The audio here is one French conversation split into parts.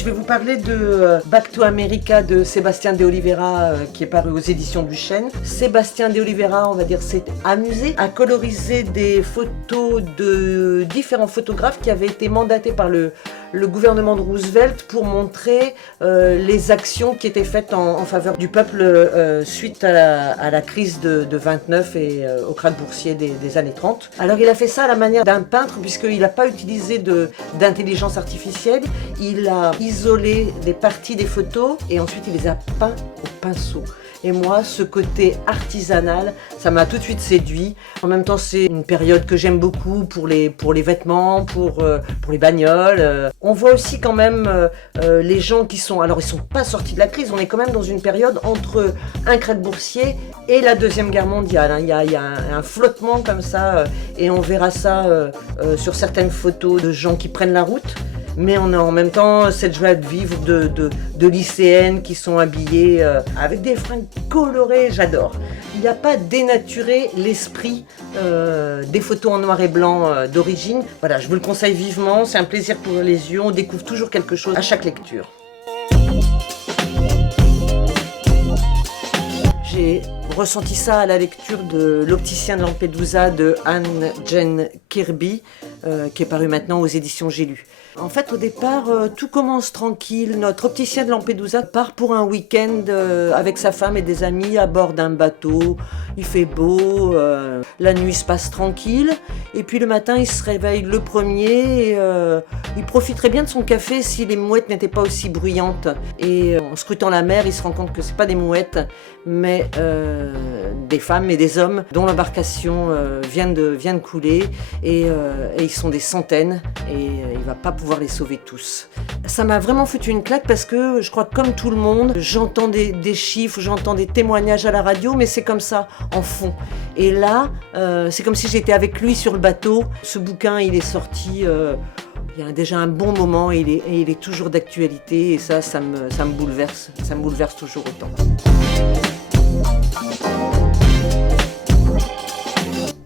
je vais vous parler de Back to America de Sébastien de Oliveira qui est paru aux éditions du Chêne. Sébastien de Oliveira, on va dire, s'est amusé à coloriser des photos de différents photographes qui avaient été mandatés par le gouvernement de Roosevelt pour montrer les actions qui étaient faites en faveur du peuple suite à la crise de 29 et au krach boursier des années 30. Alors il a fait ça à la manière d'un peintre puisqu'il n'a pas utilisé d'intelligence artificielle, il a isolé des parties des photos et ensuite il les a peints au pinceau. Et moi, ce côté artisanal, ça m'a tout de suite séduit. En même temps, c'est une période que j'aime beaucoup pour les vêtements, pour les bagnoles. On voit aussi quand même les gens qui sont... Alors, ils sont pas sortis de la crise, on est quand même dans une période entre un krach boursier et la Deuxième Guerre mondiale. Il y a un flottement comme ça, et on verra ça sur certaines photos de gens qui prennent la route. Mais on a en même temps cette joie de vivre de lycéennes qui sont habillées avec des fringues colorées, j'adore. Il n'y a pas dénaturé l'esprit des photos en noir et blanc d'origine. Voilà, je vous le conseille vivement, c'est un plaisir pour les yeux, on découvre toujours quelque chose à chaque lecture. J'ai ressenti ça à la lecture de L'Opticien de Lampedusa de Anne Jane Kirby, qui est paru maintenant aux éditions J'ai lu. En fait, au départ, tout commence tranquille. Notre opticien de Lampedusa part pour un week-end avec sa femme et des amis à bord d'un bateau. Il fait beau, la nuit se passe tranquille. Et puis le matin, il se réveille le premier. Et, il profiterait bien de son café si les mouettes n'étaient pas aussi bruyantes. Et en scrutant la mer, il se rend compte que ce n'est pas des mouettes, mais des femmes et des hommes dont l'embarcation vient de couler. Et ils sont des centaines. Et il ne va pas pouvoir les sauver tous. Ça m'a vraiment foutu une claque parce que je crois que comme tout le monde, j'entends des chiffres, j'entends des témoignages à la radio, mais c'est comme ça, en fond. Et là, c'est comme si j'étais avec lui sur le bateau. Ce bouquin, il est sorti il y a déjà un bon moment et il est toujours d'actualité et ça me bouleverse. Ça me bouleverse toujours autant.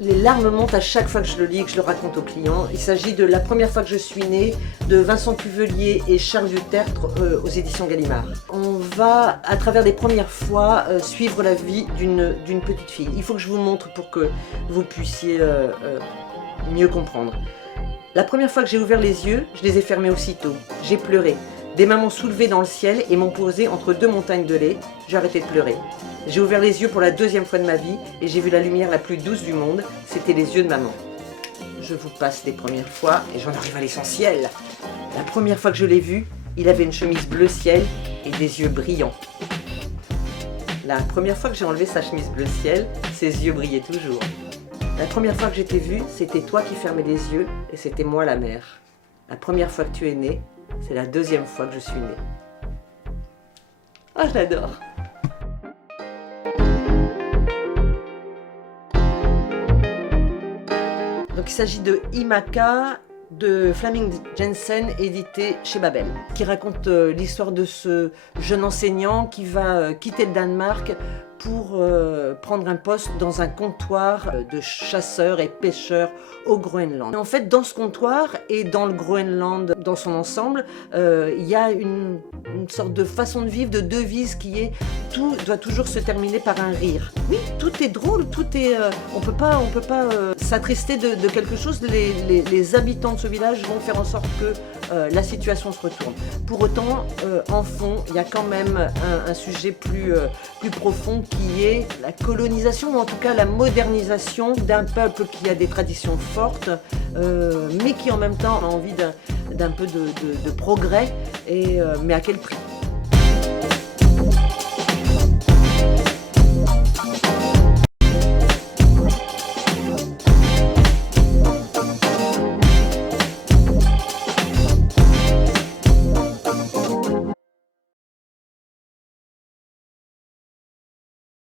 Les larmes montent à chaque fois que je le lis et que je le raconte aux clients. Il s'agit de La première fois que je suis née de Vincent Cuvelier et Charles Dutertre aux éditions Gallimard. On va, à travers les premières fois, suivre la vie d'une petite fille. Il faut que je vous montre pour que vous puissiez mieux comprendre. La première fois que j'ai ouvert les yeux, je les ai fermés aussitôt. J'ai pleuré. Des mains m'ont soulevée dans le ciel et m'ont posé entre deux montagnes de lait. J'ai arrêté de pleurer. J'ai ouvert les yeux pour la deuxième fois de ma vie et j'ai vu la lumière la plus douce du monde. C'était les yeux de maman. Je vous passe les premières fois et j'en arrive à l'essentiel. La première fois que je l'ai vu, il avait une chemise bleu ciel et des yeux brillants. La première fois que j'ai enlevé sa chemise bleu ciel, ses yeux brillaient toujours. La première fois que je t'ai vu, c'était toi qui fermais les yeux et c'était moi la mère. La première fois que tu es née, c'est la deuxième fois que je suis née. Ah, je l'adore. Donc il s'agit de Imaka de Flemming Jensen, édité chez Babel, qui raconte l'histoire de ce jeune enseignant qui va quitter le Danemark pour prendre un poste dans un comptoir de chasseurs et pêcheurs au Groenland. En fait, dans ce comptoir et dans le Groenland dans son ensemble, il y a une sorte de façon de vivre, de devise qui est « tout doit toujours se terminer par un rire ». Oui, tout est drôle, tout est... on peut pas s'attrister de quelque chose. Les habitants de ce village vont faire en sorte que la situation se retourne. Pour autant, en fond, il y a quand même un sujet plus profond qui est la colonisation, ou en tout cas la modernisation d'un peuple qui a des traditions fortes, mais qui en même temps a envie d'un peu de progrès, mais à quel prix ?